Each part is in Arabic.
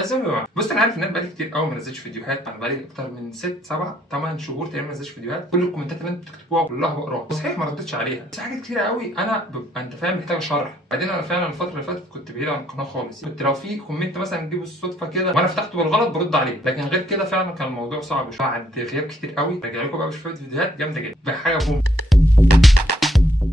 ازاي بقى؟ بص انا عارف ان انا بقالي كتير قوي ما نزلتش فيديوهات، انا بقالي اكتر من 6 7 8 شهور تقريبا ما نزلتش فيديوهات. كل الكومنتات اللي انتوا بتكتبوها كلها بقراها، صحيح ما ردتش عليها، بس حاجات كتير قوي انا ببقى انت فاهم محتاجه شرح. بعدين انا فعلا الفتره اللي فاتت كنت بعيد عن القناه خالص، كنت لو في كومنت مثلا جه بالصدفه كده وانا فتحته بالغلط برد عليه، لكن غير كده فعلا كان الموضوع صعب شويه. بعد غياب كتير قوي راجع لكم بقى بشويه فيديوهات جامده جدا بحاجه بوم.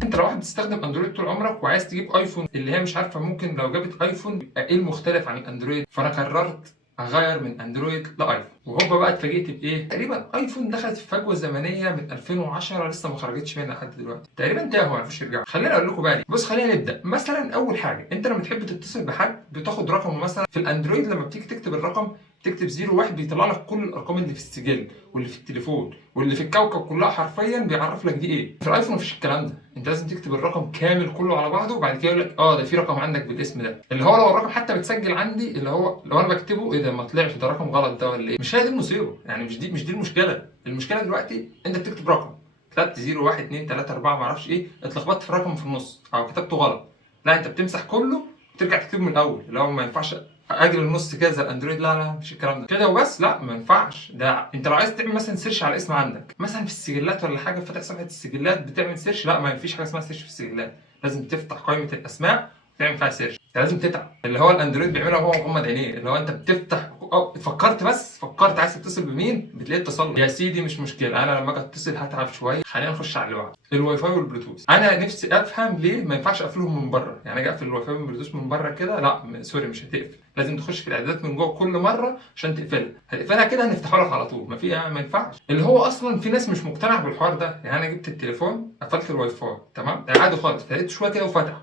انت لو واحد بتستخدم اندرويد طول عمرك وعايز تجيب ايفون، اللي هي مش عارفه ممكن لو جابت ايفون يبقى ايه المختلف عن الاندرويد، فانا قررت اغير من اندرويد لايفون. وهوبا بقى اتفاجئت بايه؟ تقريبا ايفون دخلت في فجوه زمنيه من 2010 لسه ما خرجتش منها لحد دلوقتي، تقريبا تاهوا ما عرفوش يرجعوا. خليني اقول لكم بقى ليه. بص خلينا نبدا. مثلا اول حاجه، انت لما تحب تتصل بحد بتاخد رقمه. مثلا في الاندرويد لما بتيجي تكتب الرقم تكتب 01 بيطلع لك كل الارقام اللي في السجل واللي في التليفون واللي في الكوكب كلها حرفيا، بيعرف لك دي ايه. في الايفون مفيش الكلام ده، انت لازم تكتب الرقم كامل كله على بعضه وبعد كده يقول لك ده في رقم عندك بالاسم ده، اللي هو لو الرقم حتى متسجل عندي، اللي هو لو انا بكتبه ايه ده ما طلعش ده رقم غلط ده ولا ايه. مش هي دي المصيبه يعني، مش دي المشكله. المشكله دلوقتي انت بتكتب رقم، كتبت 0 1 2 3 4 ما اعرفش ايه، اتلخبطت في الرقم في النص او كتبته غلط، لا انت بتمسح كله وترجع تكتبه من الاول. اللي هو ما ينفعش اجل النص كده زي الاندرويد، لا مش الكلام ده كده وبس، لا ما ينفعش. ده انت لو عايز تعمل مثلا سيرش على اسم عندك مثلا في السجلات ولا حاجه، فاتح صفحه السجلات بتعمل سيرش، لا ما فيش حاجه اسمها سيرش في السجلات، لازم تفتح قائمه الاسماء وتعمل فيها سيرش. انت لازم تتعب. اللي هو الاندرويد بيعملها هو مغمض عينيه، اللي هو انت بتفتح فكرت بس فكرت عايز تتصل بمين بتلاقيه اتصل يا سيدي. مش مشكله، انا لما اجي اتصل هتعب شويه. خلينا نخش على اللي بعده، الواي فاي والبلوتوث. انا نفسي افهم ليه ما ينفعش اقفلهم من بره. يعني اجي اقفل الواي فاي والبلوتوث من بره كده، لا سوري مش هتقفل، لازم تخش في الاعدادات من جوه كل مره عشان تقفلها. هتقفلها كده هنفتحها لك على طول، ما ينفعش. اللي هو اصلا في ناس مش مقتنعه بالحوار ده. يعني انا جبت التليفون قفلت الواي فاي تمام عادي خالص، فلقيت شويه كده وفتح،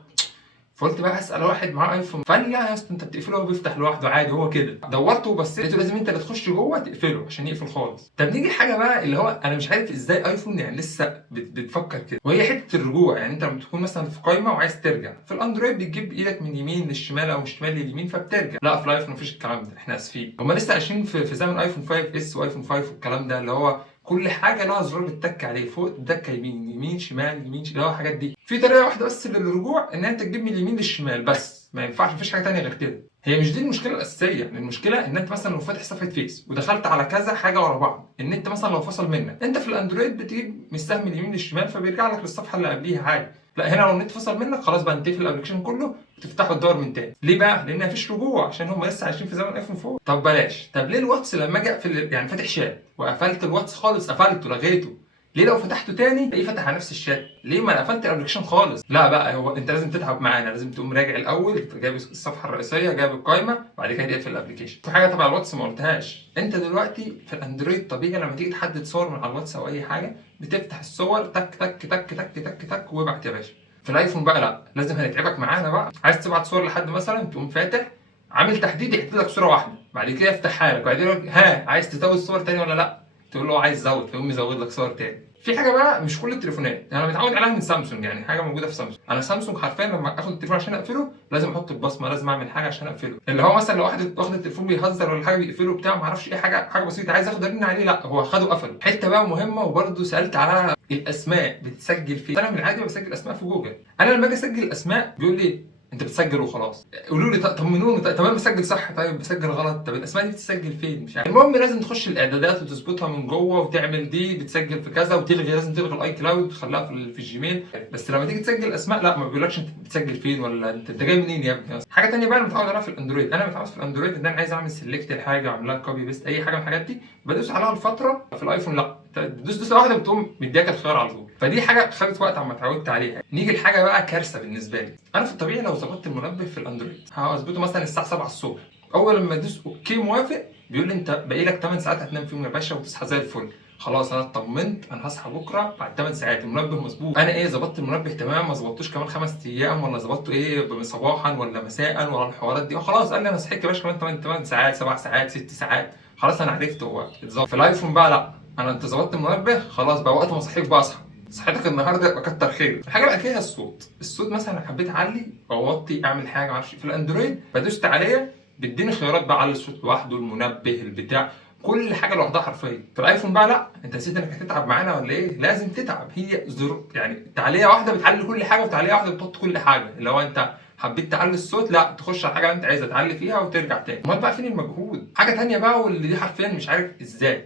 فقلت بقى اسال واحد معاه ايفون، فقال لي لا يا اسطى انت بتقفله هو بيفتح لوحده عادي هو كده. دورت وبصيت لقيته لازم انت اللي تخش جوه تقفله عشان يقفل خالص. طب نيجي حاجه بقى اللي هو انا مش عارف ازاي ايفون يعني لسه بتفكر كده، وهي حته الرجوع. يعني انت لما تكون مثلا في قايمه وعايز ترجع، في الاندرويد بتجيب ايدك من يمين للشمال او من الشمال لليمين فبترجع، لا في الايفون مفيش الكلام ده، احنا اسفين. هم لسه عايشين في زمن ايفون 5 اس وايفون 5 والكلام ده، اللي هو كل حاجه لها زرار بتتك عليه، فوق تتك يمين يمين شمال يمين اللي هو الحاجات دي. في طريقه واحده بس للرجوع، ان انت تجيب من اليمين للشمال بس، ما ينفعش مفيش حاجه ثانيه غير كده. هي مش دي المشكله الاساسيه. يعني المشكله ان انت مثلا لو فاتح صفحه فيس ودخلت على كذا حاجه ورا بعض، النت مثلا لو فصل منك، انت في الاندرويد بتجيب من السهم اليمين للشمال فبيرجع لك للصفحه اللي قبليها عادي. لا هنا لو النت فصل منك خلاص بقى انت تقفل الابلكيشن كله وتفتحه الدور من تاني. ليه بقى؟ لان مفيش رجوع، عشان هم لسه عايشين في زمن ايفون 4. طب بلاش، طب ليه الواتس لما اجي اقفل، يعني فاتح شات وقفلت الواتس خالص، قفلته لغيته، ليه لو فتحته تاني تلاقيه فتح على نفس الشات؟ ليه ما قفلت الابلكيشن خالص؟ لا بقى هو انت لازم تتعب معانا، لازم تقوم راجع الاول جايب الصفحه الرئيسيه جايب القائمه بعد كده تقفل الابلكيشن. في حاجه تبع الواتس ما قلتهاش، انت دلوقتي في الاندرويد طبيعي لما تيجي تحدد صور من على الواتس او اي حاجه بتفتح الصور تك تك تك تك تك تك وابعت يا باشا. في الايفون بقى لا، لازم هنتعبك معانا بقى. عايز تبعت صور لحد مثلا تقوم فاتح عامل تحديد يحط لك صوره واحده، بعد كده يفتحها لك، بعدين يقول لك ها عايز تزود صور تاني ولا لا، تقول له عايز زود فيقوم يزود لك صور تاني. في حاجه بقى مش كل التليفونات، انا متعود عليها من سامسونج، يعني حاجه موجوده في سامسونج. انا سامسونج حرفيا لما اخد التليفون عشان اقفله لازم احط البصمه، لازم اعمل حاجه عشان اقفله. اللي هو مثلا لو واخد التليفون بيهزر ولا حاجه بيقفله بتاع ما اعرفش ايه، حاجه بسيطه عايز اخد ارن عليه، لا هو خده قفله. حته بقى مهمه وبرده سالت عليها، الاسماء بتسجل فين؟ انا من العادي بسجل اسماء في جوجل. انا لما اجي اسجل الاسماء بيقول لي انت بتسجل وخلاص. قولوا لي طمنوني، طب انا بسجل صح طيب بسجل غلط، طب الاسماء دي بتسجل فين؟ مش عارف. المهم لازم تخش الاعدادات وتظبطها من جوه وتعمل دي بتسجل في كذا وتلغي، لازم تلغي الاي كلاود وتخليها في الجيميل. بس لما تيجي تسجل اسماء لا ما بيقولكش انت بتسجل فين ولا انت جاي منين يا ابني. حاجه ثانيه بقى انا متعود عليها في الاندرويد، انا متعود في الاندرويد ان انا عايز اعمل سيلكت الحاجه واعمل لها كوبي بيست اي حاجه من الحاجات دي بدوس عليها الفتره. في الايفون لا، تدوس دوسه واحده بتقوم مدياك الخيار على طول، فدي حاجه خدت وقت عما اتعودت عليها. نيجي لحاجه بقى كارثه بالنسبه لي. انا في الطبيعي لو ظبطت المنبه في الاندرويد هظبطه مثلا الساعه 7 الصبح، اول لما ادوس اوكي موافق بيقول لي انت باقي لك 8 ساعات هتنام فيهم يا باشا وتصحى زي الفل. خلاص انا اطمنت، انا هصحى بكره بعد 8 ساعات المنبه مظبوط. انا ايه ظبطت المنبه تمام، ما ظبطتوش كمان 5 ايام ولا ظبطته ايه صباحا ولا مساء ولا الحوارات دي. خلاص قال لي انا صحيت يا باشا كمان 8 ساعات 7 ساعات 6 ساعات، خلاص انا عرفت هو اتظبط. في الايفون بقى لا، انت ظبطت المنبه خلاص بقى وقت ما اصحيك بقى اصحى، صحتك النهارده يبقى كتر خير. الحاجه بقى فيها الصوت مثلا حبيت اعلي او اوطي اعمل حاجه معرفش. في الاندرويد بدوست عليها بيديني خيارات بقى، علي الصوت لوحده المنبه البتاع كل حاجه لوحدها حرفيا. في الايفون بقى لا، انت نسيت انك هتتعب معانا ولا ايه؟ لازم تتعب. هي زر يعني تعليقه واحده بتعلي كل حاجه وتعليقه واحده بتحط كل حاجه، اللي هو انت حبيت تعلي الصوت، لا تخش على حاجه انت عايزه تعلي فيها وترجع تاني. امال بقى فين المجهود؟ حاجه تانية بقى، واللي دي حرفيا مش عارف ازاي.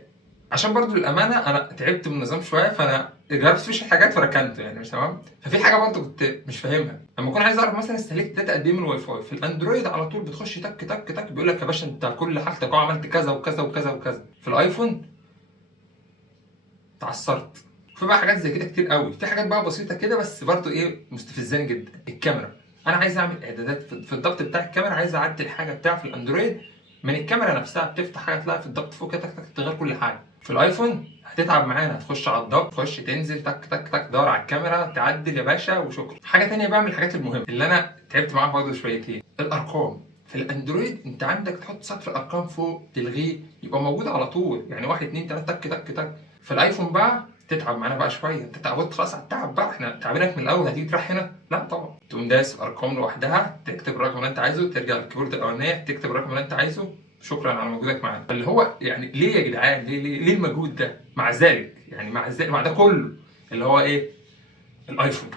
عشان برضو للامانه انا تعبت من النظام شويه، فانا جربت فيه حاجات وركنته يعني، مش تمام. ففي حاجه برضو كنت مش فاهمها، لما اكون عايز اعرف مثلا استهلكت داتا قد ايه من الواي فاي. في الاندرويد على طول بتخش تك تك تك بيقول لك يا باشا انت كل حاجتك عملت كذا وكذا وكذا وكذا. في الايفون اتعثرت. في بقى حاجات زي كده كتير قوي. في حاجات بقى بسيطه كده بس برضو ايه مستفزاني جدا. الكاميرا، انا عايز اعمل اعدادات في الضبط بتاع الكاميرا، عايز اعدل الحاجه بتاع في الاندرويد من الكاميرا نفسها، بتفتح حاجه تلاقي في الضبط فوق كده تك تك تغير كل حاجه. في الايفون هتتعب معانا، هتخش على الضبط، تخش تنزل تك تك تك تدور على الكاميرا تعدل يا باشا وشكرا. حاجه ثانيه بقى من الحاجات المهمه اللي انا تعبت معاها برضه شويتين، الارقام. في الاندرويد انت عندك تحط سطر ارقام فوق تلغيه يبقى موجود على طول، يعني 1 2 3 تك تك تك. في الايفون بقى تتعب معانا بقى شويه، انت اتعودت خلاص على التعب بقى، احنا تعبينك من الاول هتيجي تروح هنا؟ لا طبعا. تقوم داس الارقام لوحدها، تكتب الرقم اللي انت عايزه، ترجع للكيبورد الاولانيه تكتب الرقم اللي انت عايزه، شكرا على وجودك معانا. فاللي هو يعني ليه يا جدعان؟ ليه المجهود ده؟ مع ذلك يعني مع ده كله اللي هو ايه؟ الايفون.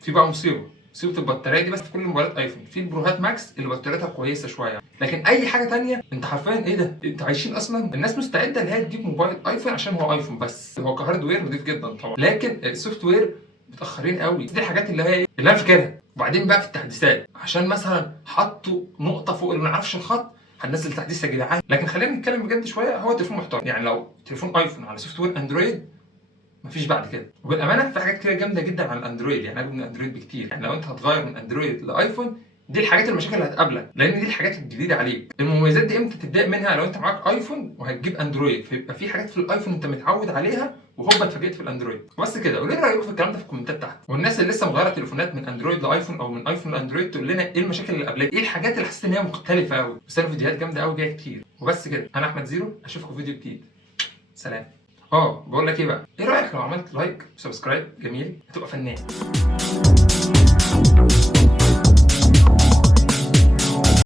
في بقى مصيبه البطاريه دي بس في كل موبايلات ايفون. في البروهات ماكس اللي بطاريتها كويسه شويه، لكن اي حاجه تانية انت حرفيا ايه ده؟ انتوا عايشين اصلا الناس مستعده ان هي تجيب موبايل ايفون عشان هو ايفون بس، هو كهاردوير نضيف جدا طبعا، لكن السوفت وير متاخرين قوي. دي الحاجات اللي هي ايه اللي انا فاكرها. وبعدين بقى في التحديثات عشان مثلا حطوا نقطه فوق اللي ما نعرفش الخط هننزل تحديث يا جدعان. لكن خلينا نتكلم بجد شويه، هو تليفون محترم يعني. لو تليفون ايفون على سوفت وير اندرويد مفيش بعد كده. وبالامانه في حاجات كتير جامده جدا على الاندرويد، يعني اجمل من الاندرويد بكتير. يعني لو انت هتغير من اندرويد لايفون، دي الحاجات المشاكل اللي هتقابلك، لان دي الحاجات الجديده عليك. المميزات دي امتى تبدا منها؟ لو انت معاك ايفون وهتجيب اندرويد، فيبقى في حاجات في الايفون انت متعود عليها وهوبا اتفاجئت في الاندرويد. بس كده. قولوا لي رايكم في الكلام ده في الكومنتات تحت. والناس اللي لسه مغيره تليفونات من اندرويد لايفون او من ايفون لاندرويد تقول لنا ايه المشاكل اللي قابلتك، ايه الحاجات اللي حسيت ان هي مختلفه قوي. بس انا فيديوهات جامده قوي جايه كتير. وبس كده، انا احمد زيرو، اشوفكم في فيديو جديد. سلام. بقول لك ايه بقى، ايه رايك لو عملت لايك وسبسكرايب؟ جميل، هتبقى فنان.